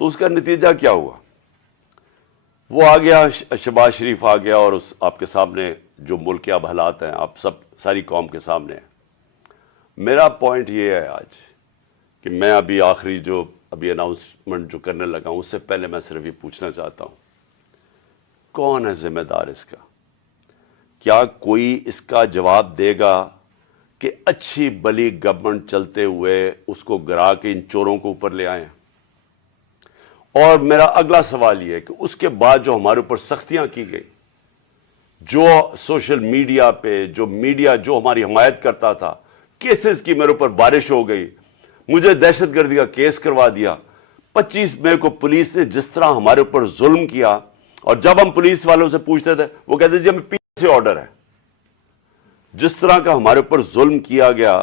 تو اس کا نتیجہ کیا ہوا؟ وہ آ گیا، شہباز شریف آ گیا، اور آپ کے سامنے جو ملک کے اب حالات ہیں، آپ ساری قوم کے سامنے ہیں۔ میرا پوائنٹ یہ ہے آج کہ میں ابھی جو اناؤنسمنٹ جو کرنے لگا ہوں، اس سے پہلے میں صرف یہ پوچھنا چاہتا ہوں، کون ہے ذمہ دار اس کا؟ کیا کوئی اس کا جواب دے گا کہ اچھی بلی گورنمنٹ چلتے ہوئے اس کو گرا کے ان چوروں کو اوپر لے آئیں؟ اور میرا اگلا سوال یہ ہے کہ اس کے بعد جو ہمارے اوپر سختیاں کی گئی، جو سوشل میڈیا پہ جو ہماری حمایت کرتا تھا، کیسز کی میرے اوپر بارش ہو گئی، مجھے دہشت گردی کا کیس کروا دیا۔ 25 مئی کو پولیس نے جس طرح ہمارے اوپر ظلم کیا، اور جب ہم پولیس والوں سے پوچھتے تھے وہ کہتے جی ہمیں پیچھے سے آرڈر ہے۔ جس طرح کا ہمارے اوپر ظلم کیا گیا،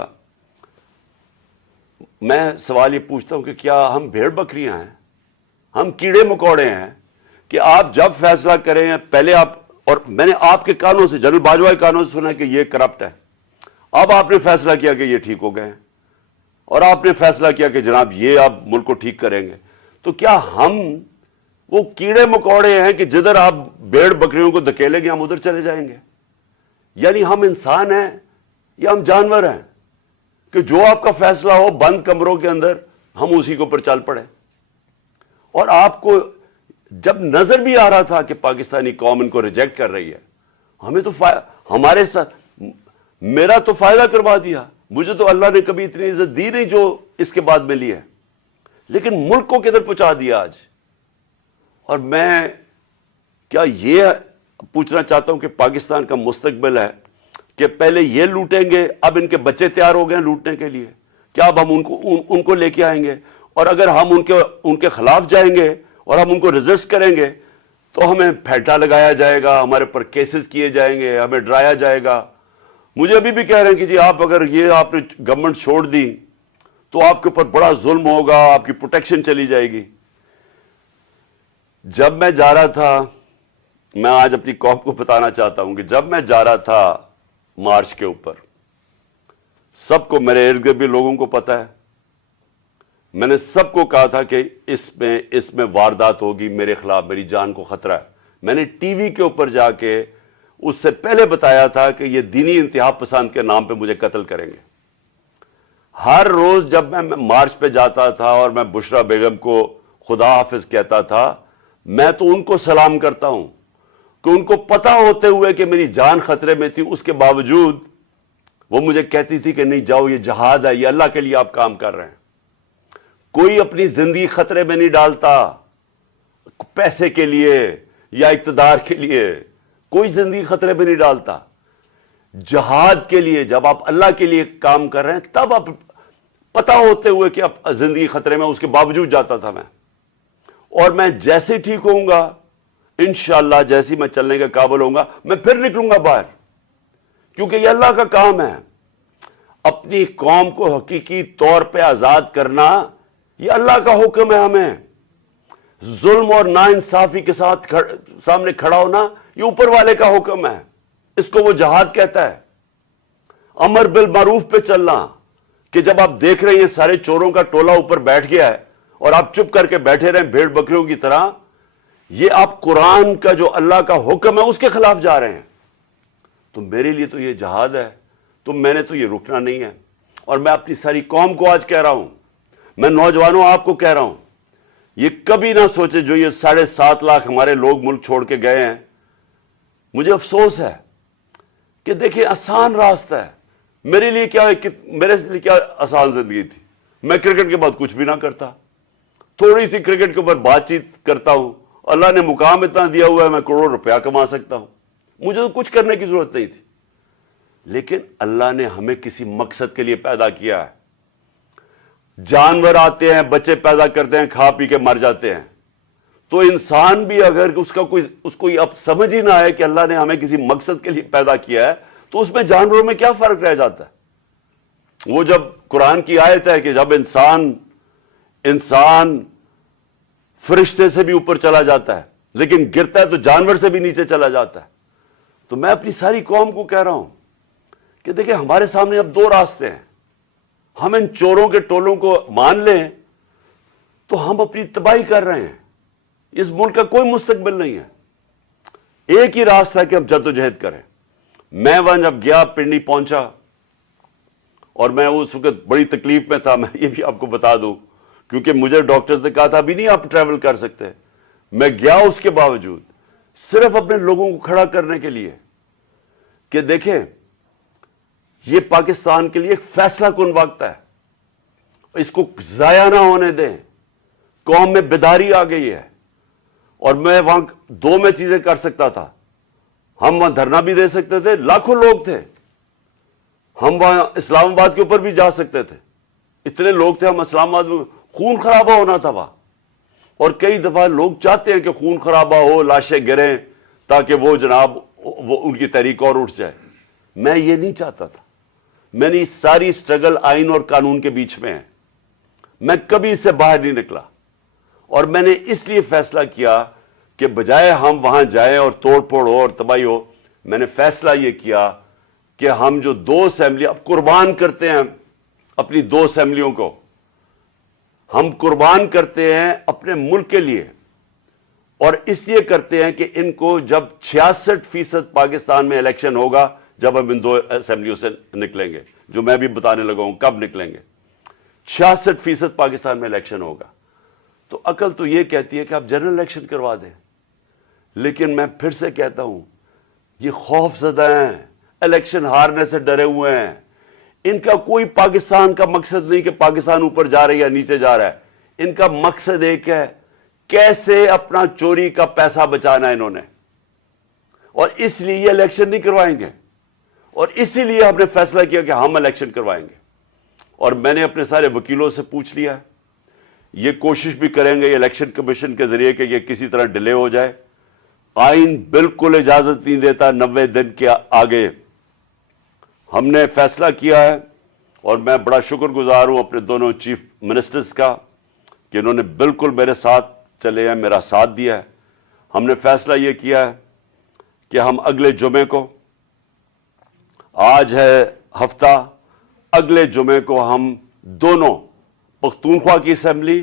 میں سوال یہ پوچھتا ہوں کہ کیا ہم بھیڑ بکریاں ہیں؟ ہم کیڑے مکوڑے ہیں کہ آپ جب فیصلہ کریں پہلے اور میں نے آپ کے کانوں سے، جنرل باجوہ کے کانوں سے سنا کہ یہ کرپٹ ہے، اب آپ نے فیصلہ کیا کہ یہ ٹھیک ہو گئے ہیں، اور آپ نے فیصلہ کیا کہ جناب یہ آپ ملک کو ٹھیک کریں گے۔ تو کیا ہم وہ کیڑے مکوڑے ہیں کہ جدھر آپ بھیڑ بکریوں کو دھکیلیں گے ہم ادھر چلے جائیں گے؟ یعنی ہم انسان ہیں یا ہم جانور ہیں کہ جو آپ کا فیصلہ ہو بند کمروں کے اندر ہم اسی کے اوپر چل پڑے؟ اور آپ کو جب نظر بھی آ رہا تھا کہ پاکستانی قوم ان کو ریجیکٹ کر رہی ہے، ہمیں تو ہمارے ساتھ میرا تو فائدہ کروا دیا، مجھے تو اللہ نے کبھی اتنی عزت دی نہیں جو اس کے بعد ملی ہے، لیکن ملک کو کدھر پہنچا دیا آج۔ اور میں کیا یہ پوچھنا چاہتا ہوں کہ پاکستان کا مستقبل ہے کہ پہلے یہ لوٹیں گے، اب ان کے بچے تیار ہو گئے ہیں لوٹنے کے لیے، کیا اب ہم ان کو لے کے آئیں گے؟ اور اگر ہم ان کے خلاف جائیں گے اور ہم ان کو ریزسٹ کریں گے تو ہمیں پھیٹا لگایا جائے گا، ہمارے پر کیسز کیے جائیں گے، ہمیں ڈرایا جائے گا۔ مجھے ابھی بھی کہہ رہے ہیں کہ جی آپ اگر آپ نے گورنمنٹ چھوڑ دی تو آپ کے اوپر بڑا ظلم ہوگا، آپ کی پروٹیکشن چلی جائے گی۔ جب میں جا رہا تھا، میں آج اپنی قوم کو بتانا چاہتا ہوں کہ جب میں جا رہا تھا مارچ کے اوپر، سب کو، میرے ارد گرد بھی لوگوں کو پتا ہے، میں نے سب کو کہا تھا کہ اس میں واردات ہوگی، میرے خلاف میری جان کو خطرہ ہے۔ میں نے ٹی وی کے اوپر جا کے اس سے پہلے بتایا تھا کہ یہ دینی انتہا پسند کے نام پہ مجھے قتل کریں گے۔ ہر روز جب میں مارچ پہ جاتا تھا اور میں بشرا بیگم کو خدا حافظ کہتا تھا، میں تو ان کو سلام کرتا ہوں کہ ان کو پتا ہوتے ہوئے کہ میری جان خطرے میں تھی، اس کے باوجود وہ مجھے کہتی تھی کہ نہیں جاؤ، یہ جہاد ہے، یہ اللہ کے لیے آپ کام کر رہے ہیں۔ کوئی اپنی زندگی خطرے میں نہیں ڈالتا پیسے کے لیے یا اقتدار کے لیے، کوئی زندگی خطرے میں نہیں ڈالتا۔ جہاد کے لیے جب آپ اللہ کے لیے کام کر رہے ہیں تب آپ پتا ہوتے ہوئے کہ اب زندگی خطرے میں، اس کے باوجود جاتا تھا میں۔ اور میں جیسے ٹھیک ہوں گا انشاءاللہ، جیسے میں چلنے کے قابل ہوں گا میں پھر نکلوں گا باہر، کیونکہ یہ اللہ کا کام ہے۔ اپنی قوم کو حقیقی طور پہ آزاد کرنا یہ اللہ کا حکم ہے ہمیں۔ ظلم اور ناانصافی کے ساتھ سامنے کھڑا ہونا یہ اوپر والے کا حکم ہے، اس کو وہ جہاد کہتا ہے۔ امر بالمعروف پہ چلنا، کہ جب آپ دیکھ رہے ہیں سارے چوروں کا ٹولہ اوپر بیٹھ گیا ہے اور آپ چپ کر کے بیٹھے رہیں بھیڑ بکریوں کی طرح، یہ آپ قرآن کا جو اللہ کا حکم ہے اس کے خلاف جا رہے ہیں۔ تو میرے لیے تو یہ جہاد ہے، تو میں نے تو یہ رکنا نہیں ہے۔ اور میں اپنی ساری قوم کو آج کہہ رہا ہوں، میں نوجوانوں آپ کو کہہ رہا ہوں، یہ کبھی نہ سوچے جو یہ 7.5 لاکھ ہمارے لوگ ملک چھوڑ کے گئے ہیں۔ مجھے افسوس ہے کہ دیکھیں آسان راستہ ہے، میرے لیے کیا آسان زندگی تھی، میں کرکٹ کے بعد کچھ بھی نہ کرتا، تھوڑی سی کرکٹ کے اوپر بات چیت کرتا ہوں، اللہ نے مقام اتنا دیا ہوا ہے میں کروڑوں روپیہ کما سکتا ہوں، مجھے تو کچھ کرنے کی ضرورت نہیں تھی۔ لیکن اللہ نے ہمیں کسی مقصد کے لیے پیدا کیا ہے۔ جانور آتے ہیں، بچے پیدا کرتے ہیں، کھا پی کے مر جاتے ہیں، تو انسان بھی اگر اس کو اب سمجھ ہی نہ آئے کہ اللہ نے ہمیں کسی مقصد کے لیے پیدا کیا ہے، تو اس میں جانوروں میں کیا فرق رہ جاتا ہے؟ وہ جب قرآن کی آیت ہے کہ جب انسان فرشتے سے بھی اوپر چلا جاتا ہے لیکن گرتا ہے تو جانور سے بھی نیچے چلا جاتا ہے۔ تو میں اپنی ساری قوم کو کہہ رہا ہوں کہ دیکھیں ہمارے سامنے اب 2 راستے ہیں، ہم ان چوروں کے ٹولوں کو مان لیں تو ہم اپنی تباہی کر رہے ہیں. اس ملک کا کوئی مستقبل نہیں ہے. ایک ہی راستہ ہے کہ ہم جدوجہد کریں. میں وہاں جب گیا پنڈی پہنچا اور میں اس وقت بڑی تکلیف میں تھا. میں یہ بھی آپ کو بتا دوں کیونکہ مجھے ڈاکٹرز نے کہا تھا ابھی نہیں آپ ٹریول کر سکتے. میں گیا اس کے باوجود صرف اپنے لوگوں کو کھڑا کرنے کے لیے کہ دیکھیں یہ پاکستان کے لیے ایک فیصلہ کن وقت ہے, اس کو ضائع نہ ہونے دیں. قوم میں بیداری آ گئی ہے. اور میں وہاں دو میں چیزیں کر سکتا تھا. ہم وہاں دھرنا بھی دے سکتے تھے, لاکھوں لوگ تھے. ہم وہاں اسلام آباد کے اوپر بھی جا سکتے تھے, اتنے لوگ تھے. ہم اسلام آباد میں خون خرابہ ہونا تھا وہاں, اور کئی دفعہ لوگ چاہتے ہیں کہ خون خرابہ ہو, لاشیں گریں تاکہ وہ جناب وہ ان کی تحریک اور اٹھ جائے. میں یہ نہیں چاہتا تھا. میں نے ساری سٹرگل آئین اور قانون کے بیچ میں ہے. میں کبھی اس سے باہر نہیں نکلا. اور میں نے اس لیے فیصلہ کیا کہ بجائے ہم وہاں جائیں اور توڑ پھوڑ ہو اور تباہی ہو, میں نے فیصلہ یہ کیا کہ ہم جو دو اسمبلی اب قربان کرتے ہیں اپنی دو اسمبلیوں کو, ہم قربان کرتے ہیں اپنے ملک کے لیے. اور اس لیے کرتے ہیں کہ ان کو جب 66% پاکستان میں الیکشن ہوگا, جب ہم ان دو اسمبلیوں سے نکلیں گے, جو میں بھی بتانے لگا ہوں کب نکلیں گے, 66% پاکستان میں الیکشن ہوگا. تو عقل تو یہ کہتی ہے کہ آپ جنرل الیکشن کروا دیں. لیکن میں پھر سے کہتا ہوں یہ خوف زدہ ہیں, الیکشن ہارنے سے ڈرے ہوئے ہیں. ان کا کوئی پاکستان کا مقصد نہیں کہ پاکستان اوپر جا رہا ہے یا نیچے جا رہا ہے. ان کا مقصد ایک ہے, کیسے اپنا چوری کا پیسہ بچانا ہے انہوں نے. اور اس لیے یہ الیکشن نہیں کروائیں گے. اور اسی لیے ہم نے فیصلہ کیا کہ ہم الیکشن کروائیں گے. اور میں نے اپنے سارے وکیلوں سے پوچھ لیا, یہ کوشش بھی کریں گے الیکشن کمیشن کے ذریعے کہ یہ کسی طرح ڈیلے ہو جائے. آئین بالکل اجازت نہیں دیتا 90 دن کے آگے. ہم نے فیصلہ کیا ہے, اور میں بڑا شکر گزار ہوں اپنے دونوں چیف منسٹرز کا کہ انہوں نے بالکل میرے ساتھ چلے ہیں, میرا ساتھ دیا ہے. ہم نے فیصلہ یہ کیا ہے کہ ہم اگلے جمعے کو, آج ہے ہفتہ, اگلے جمعے کو ہم دونوں پختونخوا کی اسمبلی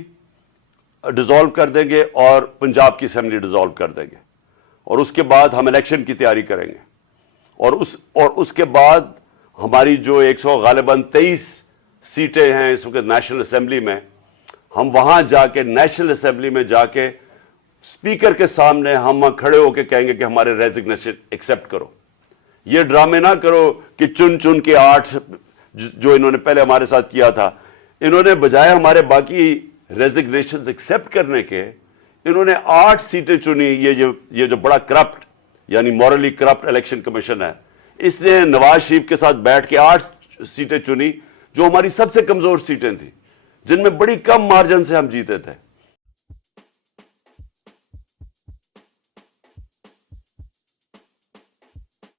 ڈیزالو کر دیں گے اور پنجاب کی اسمبلی ڈیزالو کر دیں گے. اور اس کے بعد ہم الیکشن کی تیاری کریں گے. اور اس کے بعد ہماری جو 100 غالباً 23 سیٹیں ہیں اس وقت نیشنل اسمبلی میں, ہم وہاں جا کے نیشنل اسمبلی میں جا کے اسپیکر کے سامنے ہم وہاں کھڑے ہو کے کہیں گے کہ ہمارے ریزگنیشن ایکسیپٹ کرو. یہ ڈرامے نہ کرو کہ چن چن کے 8 جو انہوں نے پہلے ہمارے ساتھ کیا تھا, انہوں نے بجائے ہمارے باقی ریزگنیشن ایکسیپٹ کرنے کے, انہوں نے 8 سیٹیں چنی. یہ جو بڑا کرپٹ یعنی مورلی کرپٹ الیکشن کمیشن ہے, اس نے نواز شریف کے ساتھ بیٹھ کے 8 سیٹیں چنی جو ہماری سب سے کمزور سیٹیں تھیں, جن میں بڑی کم مارجن سے ہم جیتے تھے.